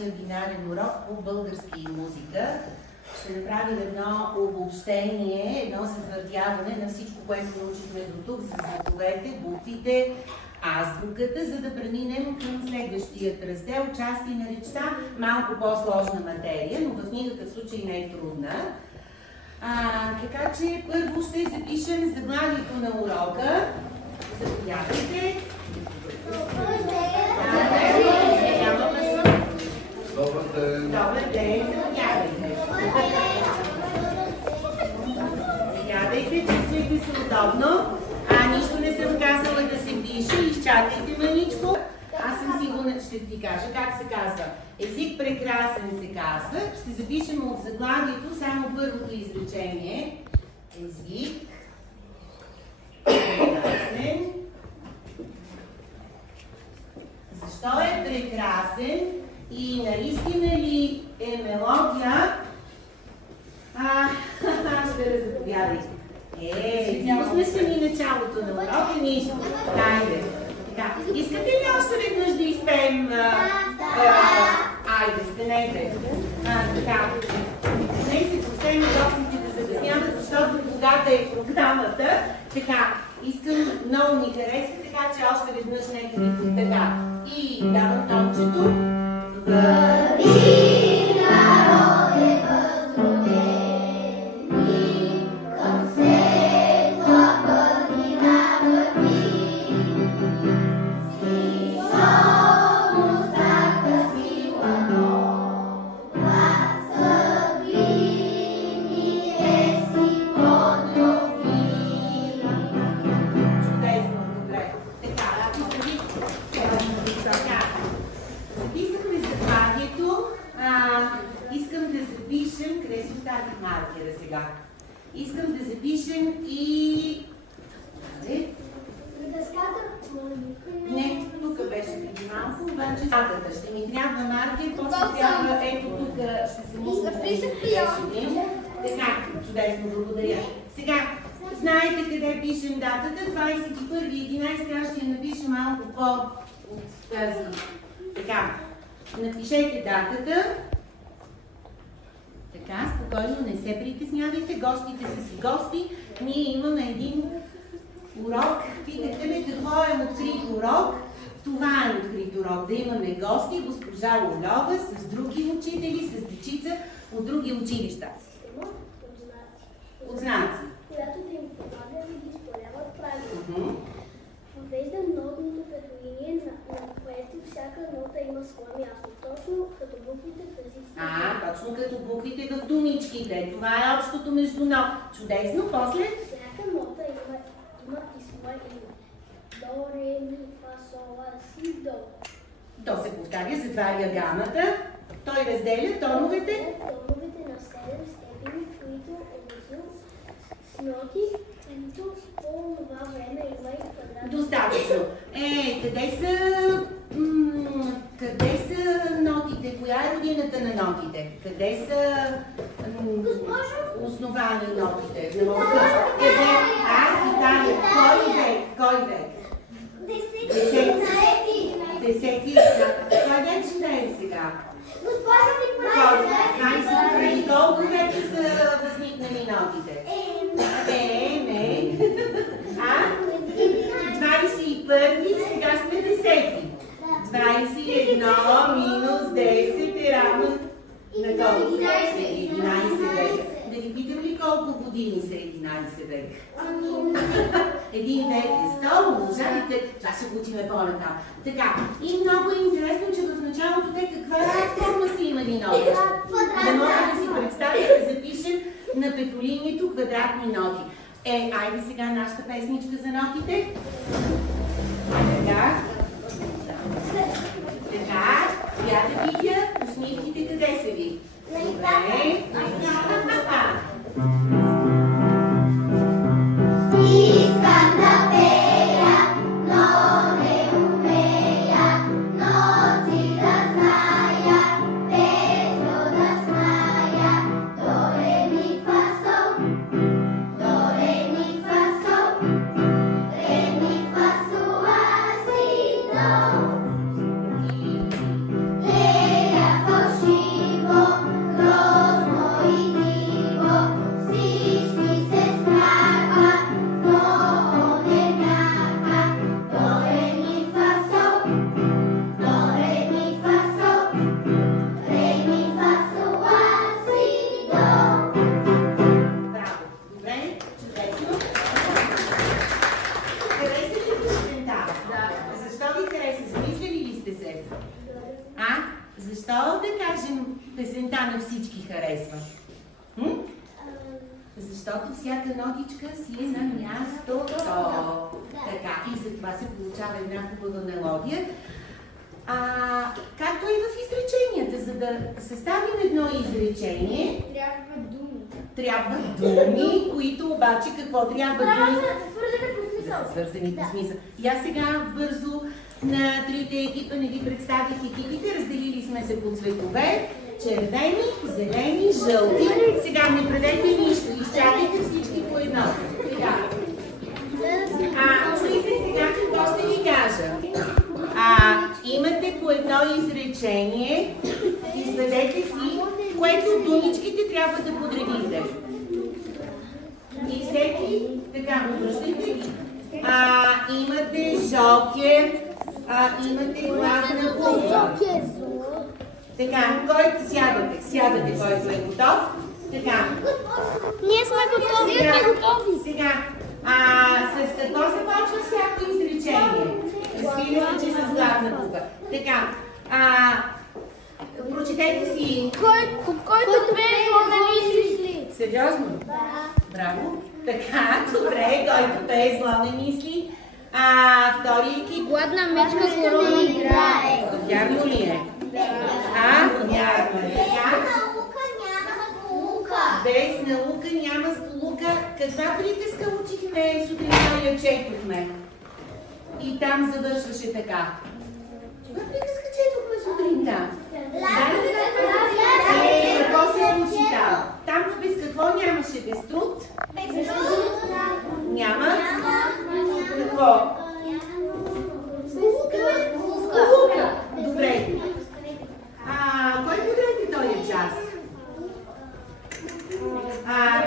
Оригинален урок по български музика. Ще направим едно обобщение, едно затвърдяване на всичко, което научихме до тук, за звуковете, буквите, азбуката, за да преминем към следващият раздел, части на речта, малко по-сложна материя, но в никакъв случай не е трудна. Така че първо ще запишем заглавието на урока. Заповядайте. Добър ден! Добър ден, заповядайте. Сядайте, чувствайте се удобно. Нищо не съм казала да се пише, изчакайте маничко. Аз съм сигурна, че ще ти кажа как се казва. Език прекрасен се казва. Ще запишем от заглавието само първото изречение. Език прекрасен. Защо е прекрасен? И наистина ли е мелодия? Ще разповядайте. Пуснете ми началото на урока, нищо. Хайде. Искате ли още веднъж да изпеем? Айде, станете. Не се пустим гостите да забесняват, защото когато е програмата, така, искам, много ми хареса, така че още веднъж нека ви така. И давам тончето. Върви народе възродени, към светла пътнина върви, си жовността сила нова, съдбините си поднови. Чудесно, добре. Така, записахме заглавието. Искам да запишем, къде си оставих маркера сега? Искам да запишем и... Не, тук беше преди малко, обаче датата. Ще ми трябва маркер, после трябва, ето тук ще се мусна. Така, чудесно, благодаря. Сега, знаете къде пишем датата? 21.11. Аз ще я напиша малко по от тази. Така, напишете датата. Така, спокойно, не се притеснявайте. Гостите са си гости. Ние имаме един урок. Питате ме какво е открит урок. Това е открит урок. Да имаме гости, госпожа Лольова с други учители, с дечица от други училища. От знаци. Която да им помага да ги изпълняват правилно. Въвежда нотното предложение, на което всяка нота има свое място. Точно като буквите в езиците. Точно като буквите в думичките. Това е общото между нот. Чудесно, после? Всяка нота има и свое име. До, ре, ми, фа, сол, ла, си, до. То се повтаря, затваря гамата. Той разделя тоновете. Тоновете на 7 степени, които образуват с ноти, които по това време има и квадрат. Достатъчно. Къде са нотите? Коя е родината на нотите? Къде са основани нотите? Къде? Италия. Кой век? Десети. Кой век живее сега? Преди колко века са възникнали нотите? Не. 21, сега сме 10. 21 минус 10 е равно на колко? 11 века. Да ви питам ли колко години са 11 18 век? Един век е 100, умножавайте, това ще го учиме по-натам. Така, и много е интересно, че в началото те каква форма са имали нотички. Да мога да си представя да запишем на петолинието квадратни ноти. Айде сега нашата песничка за нотите. Така. Така, я да видя усмивките къде са ви. Добре. Искам да пея, но не умея, ноти да зная, петро да зная, до ре ми фа сол, до ре ми фа сол, ре ми фа сол ла си до. Лея фалшиво, грозно и диво, всички се страха, но не бяха. До ре ми фа сол, до ре ми фа сол, ре ми фа сол ла си до. Браво! Добре, чудесно. Хареса ли песента? Да. Защо ви хареса? Замислили ли сте се? Защо да кажем песента на всички харесва? Защото всяка нотичка си е на мястото. Така, и за това се получава една хубава мелодия. Както и в изреченията, за да съставим едно изречение, трябват думи, които обаче какво трябва думи? Свързани по смисъл. И аз сега бързо на трите екипа не ви представих екипите, разделили сме се по цветове. Червени, зелени, жълти. Сега не правете нищо, изчакайте всички по едно. Чуйте сега какво ще ви кажа. Имате по едно изречение, изведете си, което думичките трябва да подредите. И всеки, така, обръщайте ги. Имате жокер, имате главна буква. Така, който сядате, който е готов. Така. Ние сме готови. Сега, с какво започва всяко изречение? Разбира се, че с главна буква. Така, прочетете си. Който пее зло не мисли. Сериозно? Да. Браво. Така, добре, който пее зло не мисли. Втори екип. Гладна мечка зло не играе. Вярно ли е? Вярно е. Така. Без наука няма сполука. Каква приказка учихме сутринта и я четохме? И там завършваше така. Каква приказка четохме сутринта? Какво се случи там? Там без какво нямаше? Без труд? Няма? Какво? Сполука. Добре. Кой подреди този час?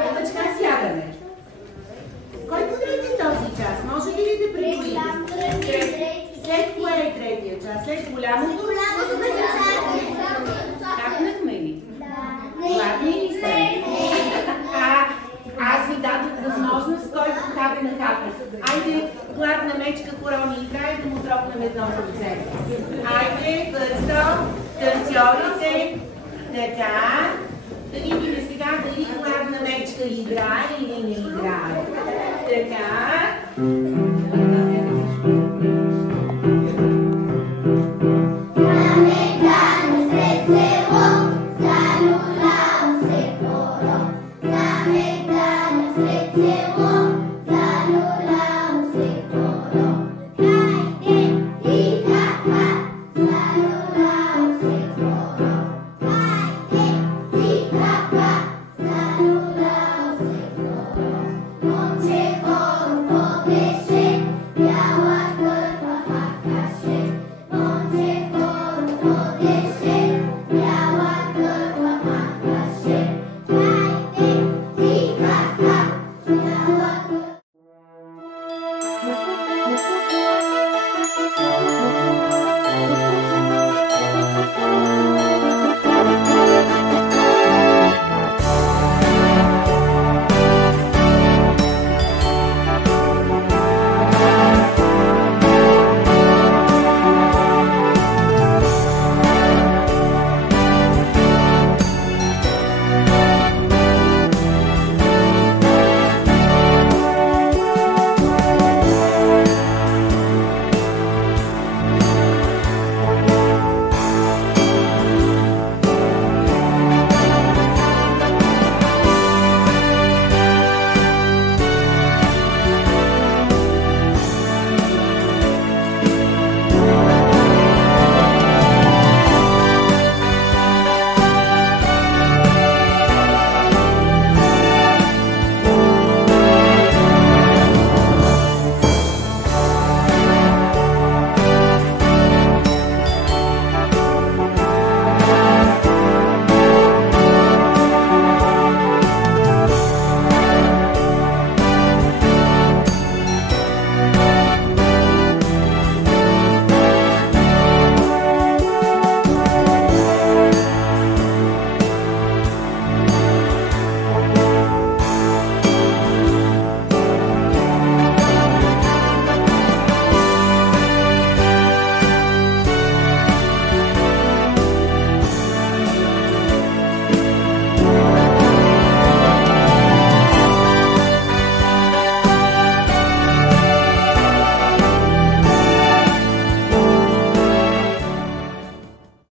Повечка сядаме. Кой подреди този час? Може ли да преброите? След кое е третия час? След голямото? Капнахме ли? Гладни ли сте? Аз ви дадох възможност, който капе на капе. Айде, гладна мечка, хорони играе, да му тропнем 1%. Айде, бързо, танцорите. Така. Да видим сега дали гладна мечка играе или не играе. Така. Намекано сред село, залюлял се поро. Намекано сред село,